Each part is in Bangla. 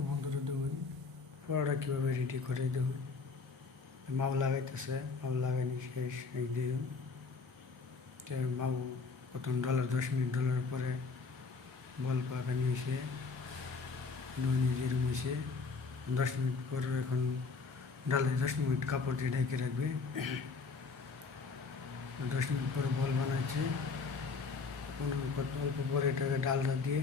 তো বন্ধুরা দেখুন পরোটা কীভাবে রেডি করে দেখুন মাউ লাগাইতেছে মাউ লাগাইনি শেষ এই দেখুন মাউ প্রথম $10 ডলার পরে বল পাকা নিয়েছে যেরকম হয়েছে 10 মিনিট পর এখন ডালে 10 মিনিট কাপড় দিয়ে ঢেকে রাখবে 10 মিনিট পরে বল বানাচ্ছে অল্প পরে এটাকে ডালটা দিয়ে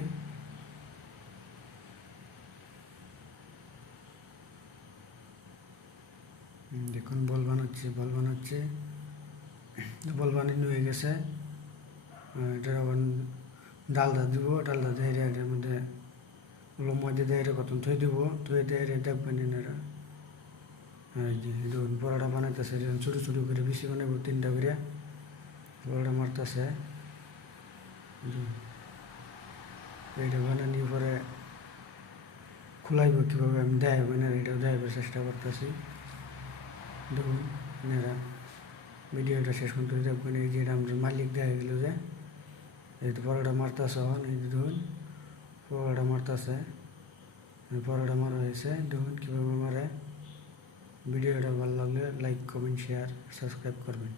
দেখুন বল বানাচ্ছে বল বানানো হয়ে গেছে এটা এখন ডালটা দিব ডালটা দিয়ে এটার মধ্যে মধ্যে দিয়ে এটা কত থই দিব থই দিয়ে দেখবেন এনারা যে দেখুন পরোটা বানাইতেছে ছোটো ছোটো করে বেশি বানাবো 3টা করে পরোটা মারতেছে এইটা বানানোর পরে খোলাইব কীভাবে আমি দেখাবো না এটাও দেখাবার চেষ্টা করতেছি দেখুন এনারা ভিডিওটা শেষ পর্যন্ত দেখবেন এই যে আমরা মালিক দেখা গেল যে এই তো পরোটা মারতেছে এই দেখুন পরোটা মারতেছে পরোটা মারা হয়েছে দেখুন কীভাবে মারে ভিডিওটা ভালো লাগলে লাইক কমেন্ট শেয়ার সাবস্ক্রাইব করবেন।